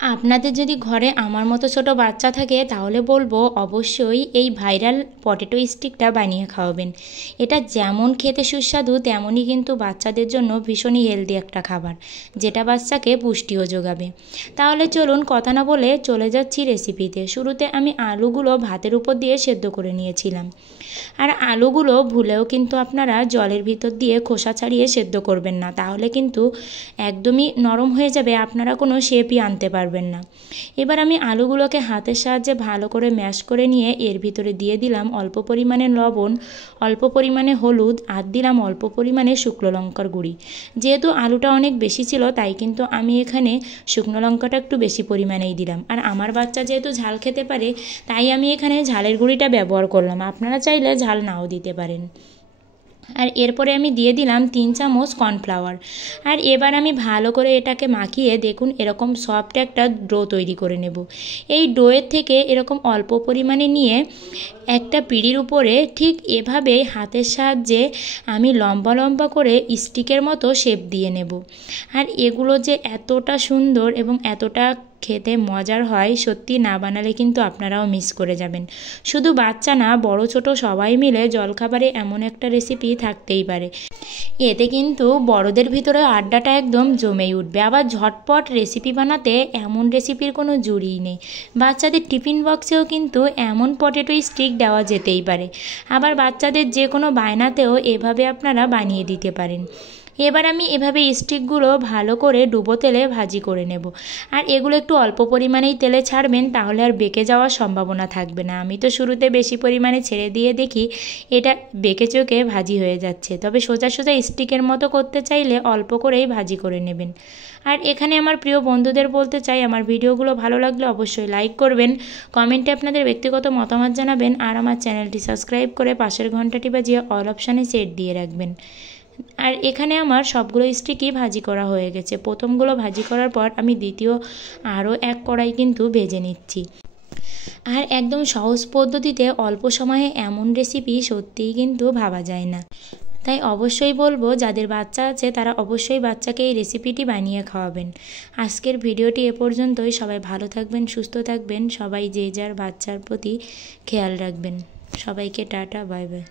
আপনাদের যদি ঘরে আমার মতো ছোট বাচ্চা থাকে তাহলে বলবো অবশ্যই এই ভাইরাল পটেটো স্টিকটা বানিয়ে খাওয়াবেন। এটা যেমন খেতে সুস্বাদু তেমনই কিন্তু বাচ্চাদের জন্য ভীষণই হেলদি একটা খাবার, যেটা বাচ্চাকে পুষ্টিও যোগাবে। তাহলে চলুন কথা না বলে চলে যাচ্ছি রেসিপিতে। শুরুতে আমি আলুগুলো ভাতের উপর দিয়ে সেদ্ধ করে নিয়েছিলাম। আর আলুগুলো ভুলেও কিন্তু আপনারা জলের ভিতর দিয়ে খোসা ছাড়িয়ে সেদ্ধ করবেন না, তাহলে কিন্তু একদমই নরম হয়ে যাবে, আপনারা কোনো শেপই আনতে পারবেন না। এবার আমি আলুগুলোকে হাতের সাহায্যে ভালো করে ম্যাশ করে নিয়ে এর ভিতরে দিয়ে দিলাম অল্প পরিমাণে লবণ, অল্প পরিমাণে হলুদ, আর দিলাম অল্প পরিমাণে শুকনো লঙ্কার গুঁড়ি। যেহেতু আলুটা অনেক বেশি ছিল তাই কিন্তু আমি এখানে শুকনো লঙ্কাটা একটু বেশি পরিমাণেই দিলাম। আর আমার বাচ্চা যেহেতু ঝাল খেতে পারে তাই আমি এখানে ঝালের গুঁড়িটা ব্যবহার করলাম, আপনারা চাইলে ঝাল নাও দিতে পারেন। আর এরপরে আমি দিয়ে দিলাম 3 চামচ কর্নফ্লাওয়ার। আর এবার আমি ভালো করে এটাকে মাখিয়ে দেখুন এরকম সফট একটা ডো তৈরি করে নেব। এই ডোয়ের থেকে এরকম অল্প পরিমাণে নিয়ে একটা পিঁড়ির উপরে ঠিক এভাবে হাতের সাহায্যে আমি লম্বা লম্বা করে স্টিকের মতো শেপ দিয়ে নেব। আর এগুলো যে এতটা সুন্দর এবং এতটা খেতে মজার হয়, সত্যি না বানালে কিন্তু আপনারাও মিস করে যাবেন। শুধু বাচ্চা না, বড় ছোট সবাই মিলে জলখাবারে এমন একটা রেসিপি থাকতেই পারে। এতে কিন্তু বড়দের ভিতরে আড্ডাটা একদম জমেই উঠবে। আবার ঝটপট রেসিপি বানাতে এমন রেসিপির কোনো জুড়িই নেই। বাচ্চাদের টিফিন বক্সেও কিন্তু এমন পটেটো স্টিক দেওয়া যেতেই পারে। আবার বাচ্চাদের যে কোনো বায়নাতেও এভাবে আপনারা বানিয়ে দিতে পারেন। এবার আমি এভাবে স্টিকগুলো ভালো করে ডুবো তেলে ভাজি করে নেব। আর এগুলো একটু অল্প পরিমাণেই তেলে ছাড়বেন, তাহলে আর বেঁকে যাওয়ার সম্ভাবনা থাকবে না। আমি তো শুরুতে বেশি পরিমাণে ছেড়ে দিয়ে দেখি এটা বেঁকে চোখে ভাজি হয়ে যাচ্ছে। তবে সোজা সোজা স্টিকের মতো করতে চাইলে অল্প করেই ভাজি করে নেবেন। আর এখানে আমার প্রিয় বন্ধুদের বলতে চাই, আমার ভিডিওগুলো ভালো লাগলে অবশ্যই লাইক করবেন, কমেন্টে আপনাদের ব্যক্তিগত মতামত জানাবেন, আর আমার চ্যানেলটি সাবস্ক্রাইব করে পাশের ঘন্টাটি বাজিয়ে অল অপশানে সেট দিয়ে রাখবেন। আর এখানে আমার সবগুলো স্টিকই ভাজি করা হয়ে গেছে। প্রথমগুলো ভাজি করার পর আমি দ্বিতীয় আরও এক কড়াই কিন্তু ভেজে নিচ্ছি। আর একদম সহজ পদ্ধতিতে অল্প সময়ে এমন রেসিপি সত্যিই কিন্তু ভাবা যায় না। তাই অবশ্যই বলবো যাদের বাচ্চা আছে তারা অবশ্যই বাচ্চাকে এই রেসিপিটি বানিয়ে খাওয়াবেন। আজকের ভিডিওটি এ পর্যন্তই। সবাই ভালো থাকবেন, সুস্থ থাকবেন, সবাই যে যার বাচ্চার প্রতি খেয়াল রাখবেন। সবাইকে টাটা, বাই বাই।